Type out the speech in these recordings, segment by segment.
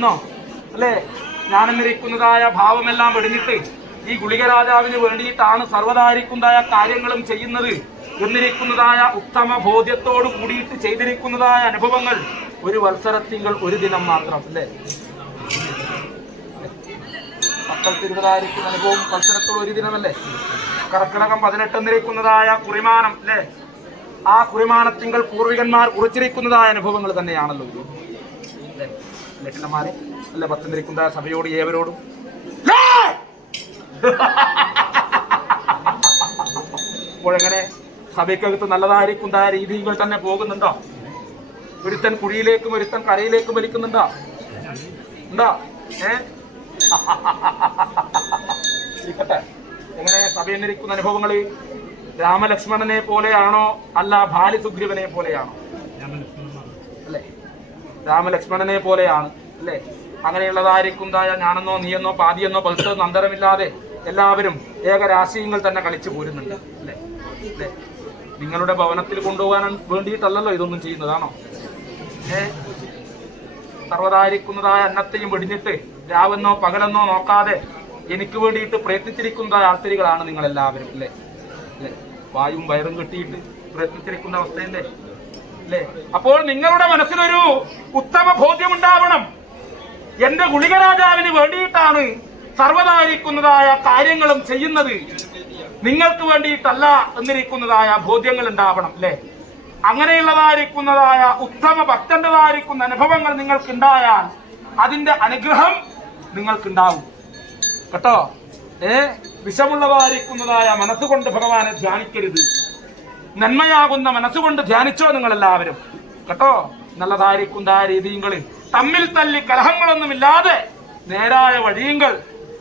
എന്നോ അല്ലേ? ഞാനെന്നിരിക്കുന്നതായ ഭാവമെല്ലാം വെടിഞ്ഞിട്ട് ഈ ഗുളിക രാജാവിന് വേണ്ടിയിട്ടാണ് സർവ്വതായിരിക്കുന്നതായ കാര്യങ്ങളും ചെയ്യുന്നത് എന്നിരിക്കുന്നതായ ഉത്തമ ബോധ്യത്തോട് കൂടിയിട്ട് ചെയ്തിരിക്കുന്നതായ അനുഭവങ്ങൾ ഒരു വത്സരത്തിങ്കൾ ഒരു ദിനം മാത്രം അല്ലേ? മക്കൾക്ക് ഇരുപതായിരിക്കുന്ന അനുഭവം വത്സരത്തോട് ഒരു ദിനമല്ലേ? കർക്കിടകം 18 എന്നിരിക്കുന്നതായ കുറിമാനം അല്ലേ? ആ കുറിമാനത്തിങ്കൾ പൂർവികന്മാർ കുറിച്ചിരിക്കുന്നതായ അനുഭവങ്ങൾ തന്നെയാണല്ലോ ഇത് ലക്ഷണന്മാരെ അല്ലെ? 10 എന്നിരിക്കുന്നതായ സഭയോട് ഏവരോടും അപ്പോഴെങ്ങനെ സഭയ്ക്കകത്ത് നല്ലതായിരിക്കുന്നതായ രീതികൾ തന്നെ പോകുന്നുണ്ടോ? ഒരുത്തൻ കുഴിയിലേക്കും ഒരുത്തൻ കരയിലേക്കും വലിക്കുന്നുണ്ടോ? ഉണ്ടോ? ഇരിക്കട്ടെ. എങ്ങനെ സഭയെന്നിരിക്കുന്ന അനുഭവങ്ങൾ രാമലക്ഷ്മണനെ പോലെയാണോ അല്ല ബാലി സുഗ്രീവനെ പോലെയാണോ? അല്ലേ? രാമലക്ഷ്മണനെ പോലെയാണ് അല്ലേ? അങ്ങനെയുള്ളതായിരിക്കുന്നതായ ഞാനെന്നോ നീയെന്നോ പാതിയെന്നോ പകുത്തെന്നോ അന്തരമില്ലാതെ എല്ലാവരും ഏകരാശിയങ്ങൾ തന്നെ കളിച്ചു പോരുന്നുണ്ട് അല്ലേ? അല്ലേ? നിങ്ങളുടെ ഭവനത്തിൽ കൊണ്ടുപോകാൻ വേണ്ടിയിട്ടല്ലല്ലോ ഇതൊന്നും ചെയ്യുന്നതാണോ? സർവ്വതായിരിക്കുന്നതായ അന്നത്തെയും വെടിഞ്ഞിട്ട് രാവെന്നോ പകലെന്നോ നോക്കാതെ എനിക്ക് വേണ്ടിയിട്ട് പ്രയത്നിച്ചിരിക്കുന്നതായ ആൾത്തിരികളാണ് നിങ്ങൾ എല്ലാവരും അല്ലേ? അല്ലേ? വായും വയറും കെട്ടിയിട്ട് പ്രയത്നിച്ചിരിക്കുന്ന അവസ്ഥയല്ലേ? അല്ലേ? അപ്പോൾ നിങ്ങളുടെ മനസ്സിലൊരു ഉത്തമ ബോധ്യമുണ്ടാവണം. എന്റെ ഗുളിക രാജാവിന് വേണ്ടിയിട്ടാണ് സർവ്വതായിരിക്കുന്നതായ കാര്യങ്ങളും ചെയ്യുന്നത്, നിങ്ങൾക്ക് വേണ്ടിയിട്ടല്ല എന്നിരിക്കുന്നതായ ബോധ്യങ്ങൾ ഉണ്ടാവണം അല്ലേ? അങ്ങനെയുള്ളതായിരിക്കുന്നതായ ഉത്തമ ഭക്തന്റേതായിരിക്കുന്ന അനുഭവങ്ങൾ നിങ്ങൾക്കുണ്ടായാൽ അതിന്റെ അനുഗ്രഹം നിങ്ങൾക്കുണ്ടാവും കേട്ടോ. വിഷമുള്ളതായിരിക്കുന്നതായ മനസ്സുകൊണ്ട് ഭഗവാനെ ധ്യാനിക്കരുത്. നന്മയാകുന്ന മനസ്സുകൊണ്ട് ധ്യാനിച്ചോ നിങ്ങളെല്ലാവരും കേട്ടോ. നല്ലതായിരിക്കുന്നതായ രീതികൾ തമ്മിൽ തല്ലി കലഹങ്ങളൊന്നുമില്ലാതെ നേരായ വഴിയങ്ങൾ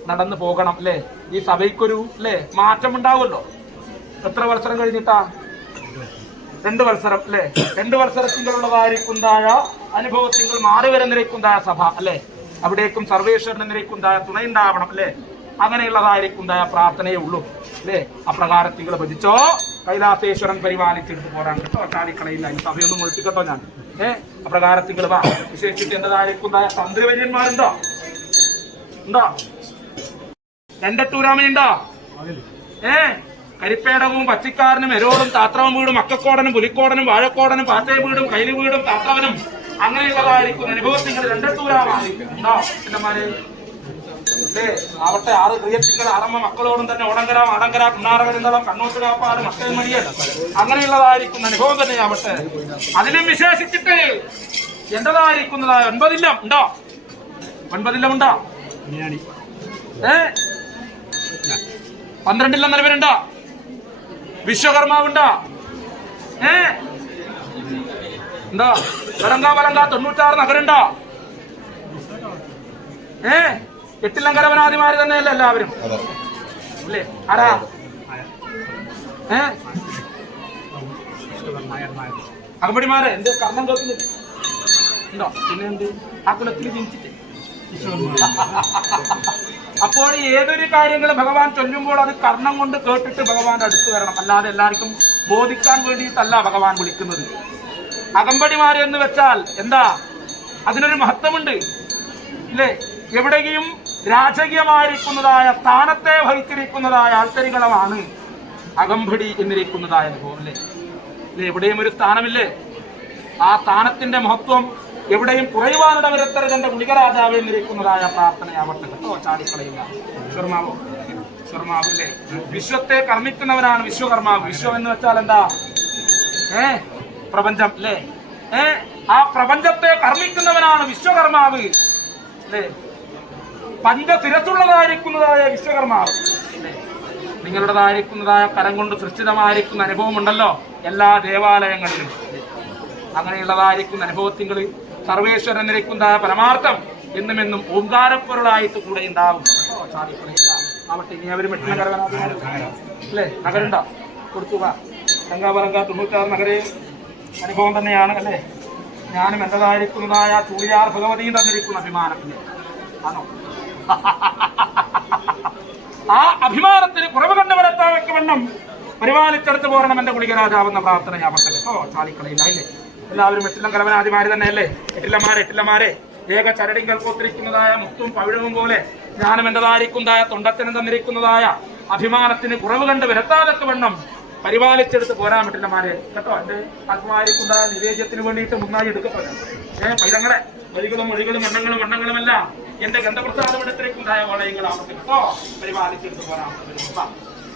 നടന്നു പോകണം അല്ലേ? ഈ സഭയ്ക്കൊരു അല്ലേ മാറ്റം ഉണ്ടാവുമല്ലോ. എത്ര വത്സരം കഴിഞ്ഞിട്ടാ? 2 വത്സരം അല്ലേ? 2 വത്സരത്തിലുള്ളതായിരിക്കുന്നതായ അനുഭവത്തിങ്ങൾ മാറി വരുന്നിരിക്കുന്നതായ സഭ അല്ലേ? അവിടേക്കും സർവേശ്വരൻ എന്നിരിക്കുന്നതായ തുണയുണ്ടാവണം അല്ലേ? അങ്ങനെയുള്ളതായിരിക്കുന്നതായ പ്രാർത്ഥനയേ ഉള്ളൂ അല്ലേ? അപ്രകാരത്തിങ്ങൾ ഭജിച്ചോ കൈലാസേശ്വരൻ പരിപാലിച്ചെടുത്ത് പോരാൻ കേട്ടോ. ചാടിക്കളയില്ല, ഈ സഭയൊന്നും ഒഴിച്ചിട്ടോ ഞാൻ. അപ്രകാരത്തിങ്ങൾ വാ. വിശേഷിച്ച് എന്റേതായിരിക്കുന്നതായ തന്ത്രിവര്യന്മാരുണ്ടോ? ഉണ്ടോ? രണ്ടട്ടൂരാമനുണ്ടോ? കരിപ്പേടവും പച്ചിക്കാരനും എരോടും താത്രവൻ വീടും അക്കക്കോടനും പുലിക്കോടനും വാഴക്കോടനും പാറ്റയ വീടും കൈലി വീടും താത്തവനും അങ്ങനെയുള്ളതായിരിക്കും അനുഭവത്തിങ്ങൾ രണ്ടട്ടൂരാമായിരിക്കും. എന്റെമാരെ ആവട്ടെ 6 പ്രിയത്തിങ്ങൾ 6 മക്കളോടും തന്നെ ഓടങ്കര മാടങ്കര കുണ്ണാറകരുന്തളം കണ്ണൂട്ടുകാപ്പാട് മക്കൾ മടിയൻ അങ്ങനെയുള്ളതായിരിക്കുന്ന അനുഭവം തന്നെയാവട്ടെ. അതിലും വിശേഷിച്ചിട്ട് എന്റേതായിരിക്കുന്നതായ 9 ഇല്ലം ഉണ്ടോ? 9 ഇല്ലം ഉണ്ടോ? 12 ഇല്ലം നിലവരുണ്ടോ? വിശ്വകർമാവുണ്ടോ? ഉണ്ടോ? വലങ്ക 96 നഗരുണ്ടോ? 8 ലങ്കരവനാധിമാര് തന്നെയല്ലേ എല്ലാവരും അല്ലേ? ആരാ? അകമ്പടിമാരെ എന്ത് കർണം കേൾക്കുന്നില്ല ഉണ്ടോ? പിന്നെ എന്ത് ആ കുലത്തിൽ ജനിച്ചിട്ട് അപ്പോൾ ഏതൊരു കാര്യങ്ങൾ ഭഗവാൻ ചൊല്ലുമ്പോൾ അത് കർണം കൊണ്ട് കേട്ടിട്ട് ഭഗവാന്റെ അടുത്ത് വരണം. അല്ലാതെ എല്ലാവർക്കും ബോധിക്കാൻ വേണ്ടിയിട്ടല്ല ഭഗവാൻ വിളിക്കുന്നത്. അകമ്പടിമാര് എന്ന് വെച്ചാൽ എന്താ? അതിനൊരു മഹത്വമുണ്ട് അല്ലേ? എവിടെയും രാജകീയമായിരിക്കുന്നതായ സ്ഥാനത്തെ വഹിച്ചിരിക്കുന്നതായ ആൾത്തരികളമാണ് അകമ്പടി എന്നിരിക്കുന്നതായ അനുഭവം അല്ലേ? എവിടെയും ഒരു സ്ഥാനമില്ലേ? ആ സ്ഥാനത്തിന്റെ മഹത്വം എവിടെയും കുറയുവാനിട വരത്തരുതെന്റെ ഗുളിക രാജാവ് എന്നിരിക്കുന്നതായ പ്രാർത്ഥനയാവട്ടെ കേട്ടോ. ചാടിക്കളയില്ല. വിശ്വകർമാവോ? വിശ്വകർമാവില്ലേ? വിശ്വത്തെ കർമ്മിക്കുന്നവനാണ് വിശ്വകർമാവ്. വിശ്വം എന്ന് വെച്ചാൽ എന്താ? പ്രപഞ്ചം അല്ലേ? ആ പ്രപഞ്ചത്തെ കർമ്മിക്കുന്നവനാണ് വിശ്വകർമാവ് അല്ലേ? പഞ്ചശിരസുള്ളതായിരിക്കുന്നതായ വിശ്വകർമാവ് അല്ലേ? നിങ്ങളുടേതായിരിക്കുന്നതായ കരം കൊണ്ട് സൃഷ്ടിതമായിരിക്കുന്ന അനുഭവമുണ്ടല്ലോ എല്ലാ ദേവാലയങ്ങളിലും. അങ്ങനെയുള്ളതായിരിക്കുന്ന അനുഭവത്തിങ്ങൾ സർവേശ്വരൻ നിരക്കുന്നതായ പരമാർത്ഥം എന്നുമെന്നും ഓംകാരപ്പൊരുളായിട്ട് കൂടെ ഉണ്ടാവും. ആവട്ടെ. ഇനി അവർ അല്ലേ നഗരുണ്ടോ? കൊടുത്തുക ലങ്കാപലങ്ക 96 നഗരെ അനുഭവം തന്നെയാണ് അല്ലേ? ഞാനും എന്റേതായിരിക്കുന്നതായ ചൂളിയാർ ഭഗവതിയും തന്നിരിക്കുന്ന അഭിമാനം ആണോ? ആ അഭിമാനത്തിന് കുറവ് കണ്ടുവരത്താവയ്ക്ക് വണ്ണം പരിപാലിച്ചെടുത്ത് പോരണം എന്റെ ഗുളിക രാജാവെന്ന പ്രാർത്ഥനയാവട്ടെ കേട്ടോ. ചാടിക്കളയില്ല ഇല്ലേ? എല്ലാവരും 8 ലങ്കരവനാധിമാര് തന്നെയല്ലേ? 8 ലമാരെ ഏക ചരടിങ്കൽ കോത്തിരിക്കുന്നതായ മുത്തും പവിഴവും പോലെ ജ്ഞാനം എന്റേതായിരിക്കുന്നതായ തൊണ്ടത്തിന് തന്നിരിക്കുന്നതായ അഭിമാനത്തിന് കുറവ് കണ്ട് വരുത്താതൊക്കെ വണ്ണം പരിപാലിച്ചെടുത്ത് പോരാൻ പറ്റില്ല മാരെ കേട്ടോ. എന്റെ ആത്മായിരിക്കുന്നതായ നിവേദ്യത്തിന് വേണ്ടിയിട്ട് മുന്നായി എടുക്കപ്പെടാം. പൈതങ്ങളെ വഴികളും മൊഴികളും എണ്ണങ്ങളുമല്ല എന്റെ ഗന്ധപ്രസാദം എടുത്തിരിക്കുന്നതായ വളയങ്ങളാവട്ടെ കേട്ടോ, പരിപാലിച്ചെടുത്ത് പോരാൻ.